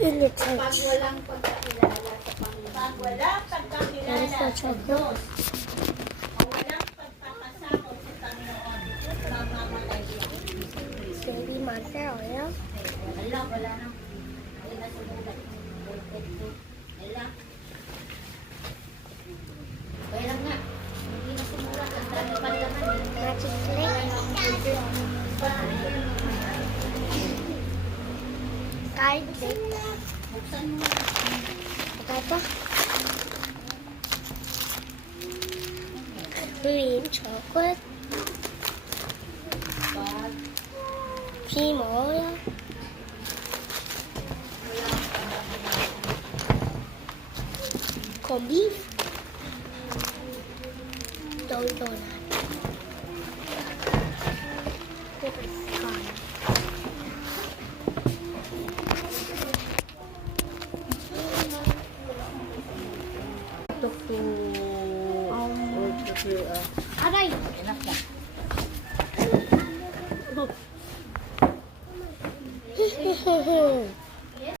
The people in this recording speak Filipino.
Init Pag walang pagkakilala sa Panginoon. Pag walang pagkakilala sa Diyos, o walang pagpapasakop sa Panginoon, mamamatay siya. Baby mother, oil. Wala na. Hindi na sumulat. Wala. Wala nga. Hindi na sumulat. Ang dami pa naman. Magic plate. Card plate. Buksan mo na. Ito. Green chocolate. Bag. Cream oil. Corned beef. Donut. Corn. Aray! Enough na.